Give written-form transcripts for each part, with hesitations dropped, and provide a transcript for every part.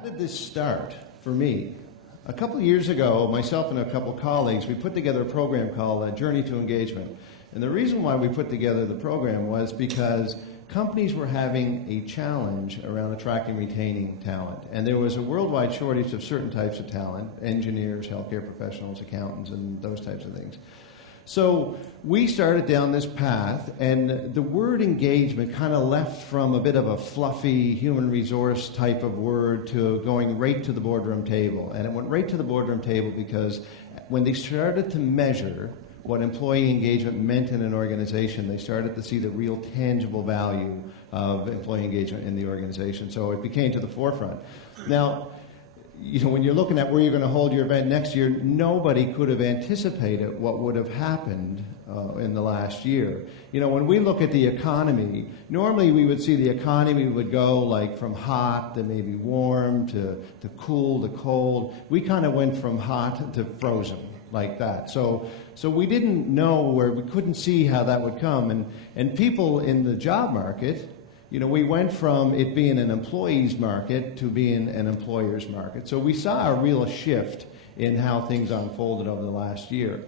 How did this start for me? A couple of years ago, myself and a couple of colleagues, we put together a program called Journey to Engagement. And the reason why we put together the program was because companies were having a challenge around attracting and retaining talent. And there was a worldwide shortage of certain types of talent, engineers, healthcare professionals, accountants, and those types of things. So we started down this path, and the word engagement kind of left from a bit of a fluffy human resource type of word to going right to the boardroom table. And it went right to the boardroom table because when they started to measure what employee engagement meant in an organization, they started to see the real tangible value of employee engagement in the organization. So it became to the forefront. Now, when you're looking at where you're going to hold your event next year, nobody could have anticipated what would have happened in the last year. When we look at the economy, normally we would see the economy would go like from hot to maybe warm to cool to cold. We kind of went from hot to frozen like that. So we didn't know we couldn't see how that would come. And people in the job market, we went from it being an employee's market to being an employer's market. So we saw a real shift in how things unfolded over the last year.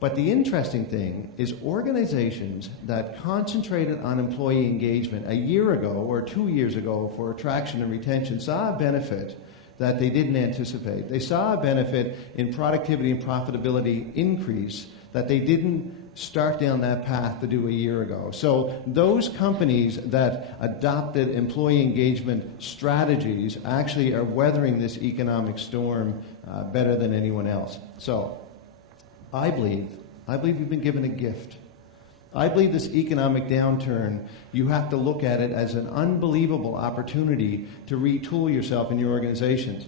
But the interesting thing is organizations that concentrated on employee engagement a year ago or 2 years ago for attraction and retention saw a benefit that they didn't anticipate. They saw a benefit in productivity and profitability increase that they didn't start down that path to do a year ago. So those companies that adopted employee engagement strategies actually are weathering this economic storm better than anyone else. So I believe you've been given a gift. I believe this economic downturn, you have to look at it as an unbelievable opportunity to retool yourself in your organizations.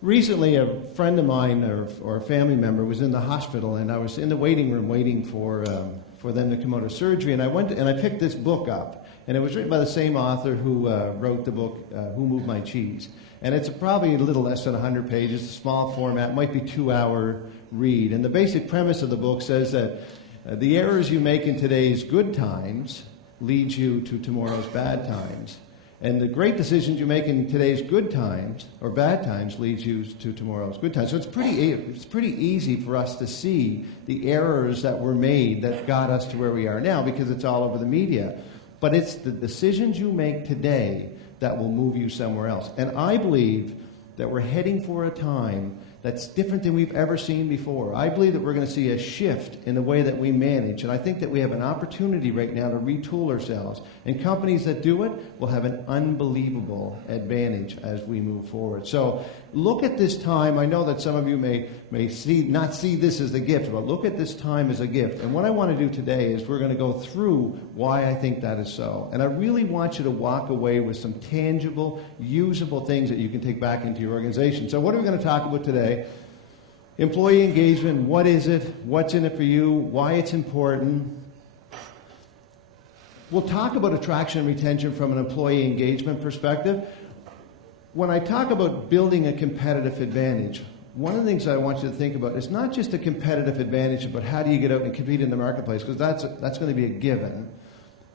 Recently, a friend of mine or a family member was in the hospital, and I was in the waiting room waiting for them to come out of surgery, and I picked this book up, and it was written by the same author who wrote the book, Who Moved My Cheese? And it's probably a little less than 100 pages, a small format, might be 2-hour read. And the basic premise of the book says that the errors you make in today's good times lead you to tomorrow's bad times. And the great decisions you make in today's good times or bad times leads you to tomorrow's good times. So it's pretty easy for us to see the errors that were made that got us to where we are now because it's all over the media. But it's the decisions you make today that will move you somewhere else. And I believe that we're heading for a time that's different than we've ever seen before. I believe that we're going to see a shift in the way that we manage, and I think that we have an opportunity right now to retool ourselves. And companies that do it will have an unbelievable advantage as we move forward. So look at this time. I know that some of you may not see this as a gift, but look at this time as a gift. And what I want to do today is we're going to go through why I think that is so. And I really want you to walk away with some tangible, usable things that you can take back into your organization. So what are we going to talk about today? Employee engagement, what is it? What's in it for you? Why it's important? We'll talk about attraction and retention from an employee engagement perspective. When I talk about building a competitive advantage, one of the things I want you to think about is not just a competitive advantage, but how do you get out and compete in the marketplace, because that's going to be a given.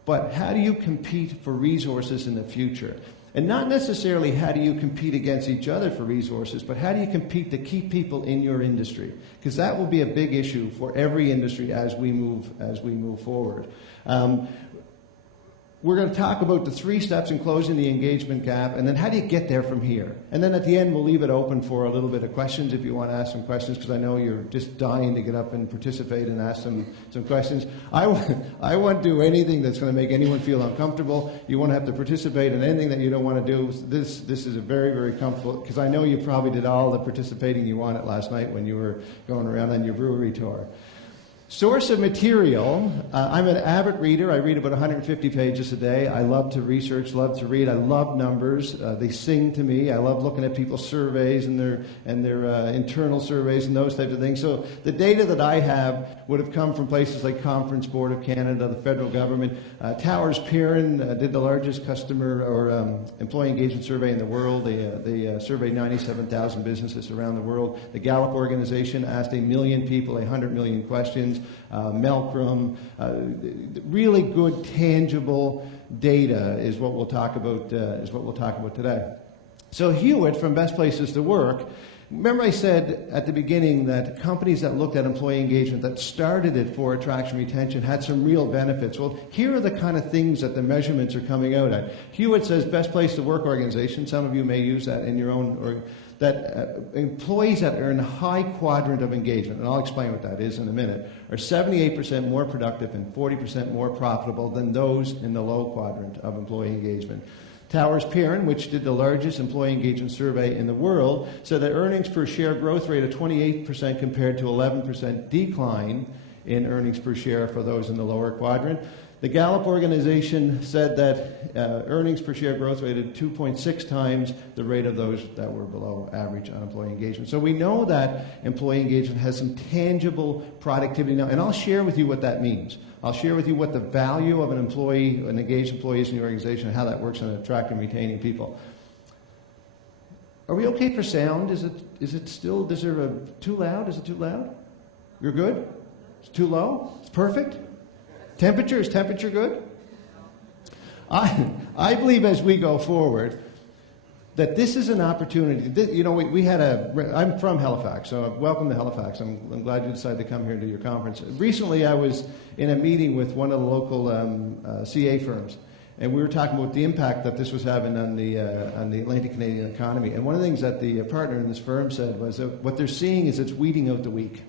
But how do you compete for resources in the future? And not necessarily how do you compete against each other for resources, but how do you compete to keep people in your industry? Because that will be a big issue for every industry as we move forward. We're going to talk about the 3 steps in closing the engagement gap, and then how do you get there from here? And then at the end, we'll leave it open for a little bit of questions if you want to ask some questions, because I know you're just dying to get up and participate and ask some questions. I won't do anything that's going to make anyone feel uncomfortable. You won't have to participate in anything that you don't want to do. This is a very, very comfortable, because I know you probably did all the participating you wanted last night when you were going around on your brewery tour. Source of material. I'm an avid reader. I read about 150 pages a day. I love to research, love to read. I love numbers. They sing to me. I love looking at people's surveys and their internal surveys and those types of things. So the data that I have would have come from places like Conference Board of Canada, the federal government. Towers Perrin did the largest customer or employee engagement survey in the world. They surveyed 97,000 businesses around the world. The Gallup organization asked 1 million people 100 million questions. Melcrum, really good, tangible data is what we'll talk about. Today. So Hewitt from Best Places to Work, remember I said at the beginning that companies that looked at employee engagement, that started it for attraction retention, had some real benefits. Well, here are the kind of things that the measurements are coming out at. Hewitt says Best Place to Work organization, some of you may use that in your own, or that employees that are in the high quadrant of engagement, and I'll explain what that is in a minute, are 78% more productive and 40% more profitable than those in the low quadrant of employee engagement. Towers Perrin, which did the largest employee engagement survey in the world, said that earnings per share growth rate of 28% compared to 11% decline in earnings per share for those in the lower quadrant. The Gallup organization said that earnings per share growth rate of 2.6 times the rate of those that were below average on employee engagement. So we know that employee engagement has some tangible productivity now, and I'll share with you what that means. I'll share with you what the value of an employee, an engaged employee is in your organization, and how that works on attracting and retaining people. Are we okay for sound? Is it still, too loud? Is it too loud? You're good? It's too low? It's perfect? Temperature, is temperature good? I believe as we go forward that this is an opportunity. I'm from Halifax, so welcome to Halifax. I'm glad you decided to come here to your conference. Recently I was in a meeting with one of the local CA firms, and we were talking about the impact that this was having on the Atlantic Canadian economy. And one of the things that the partner in this firm said was that what they're seeing is it's weeding out the weak.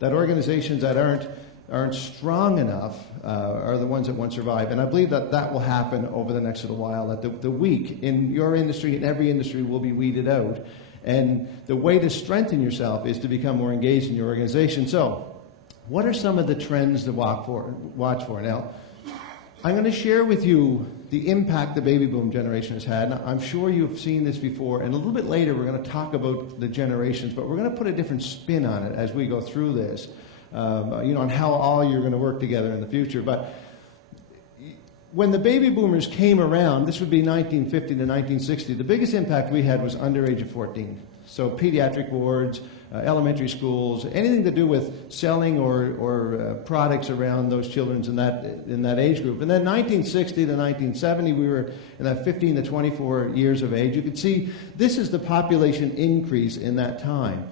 That organizations that aren't strong enough are the ones that won't survive. And I believe that that will happen over the next little while, that the weak in your industry, in every industry, will be weeded out. And the way to strengthen yourself is to become more engaged in your organization. So what are some of the trends to watch for? Now, I'm going to share with you the impact the baby boom generation has had. Now, I'm sure you've seen this before, and a little bit later we're going to talk about the generations, but we're going to put a different spin on it as we go through this. On how all you're going to work together in the future. But when the baby boomers came around, this would be 1950 to 1960, the biggest impact we had was under age of 14. So pediatric wards, elementary schools, anything to do with selling or products around those children in that age group. And then 1960 to 1970, we were in that 15 to 24 years of age. You can see this is the population increase in that time.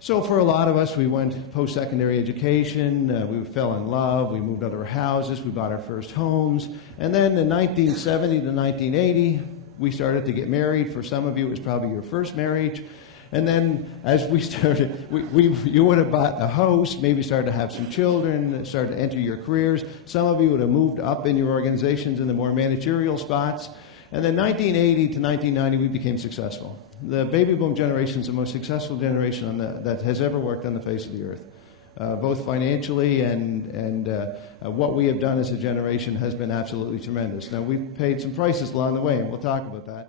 So for a lot of us, we went post-secondary education, we fell in love, we moved out of our houses, we bought our first homes, and then in 1970 to 1980, we started to get married. For some of you, it was probably your first marriage. And then as we started, you would have bought a house, maybe started to have some children, started to enter your careers. Some of you would have moved up in your organizations in the more managerial spots. And then 1980 to 1990, we became successful. The baby boom generation is the most successful generation that has ever worked on the face of the earth. Both financially and what we have done as a generation has been absolutely tremendous. Now, we've paid some prices along the way, and we'll talk about that.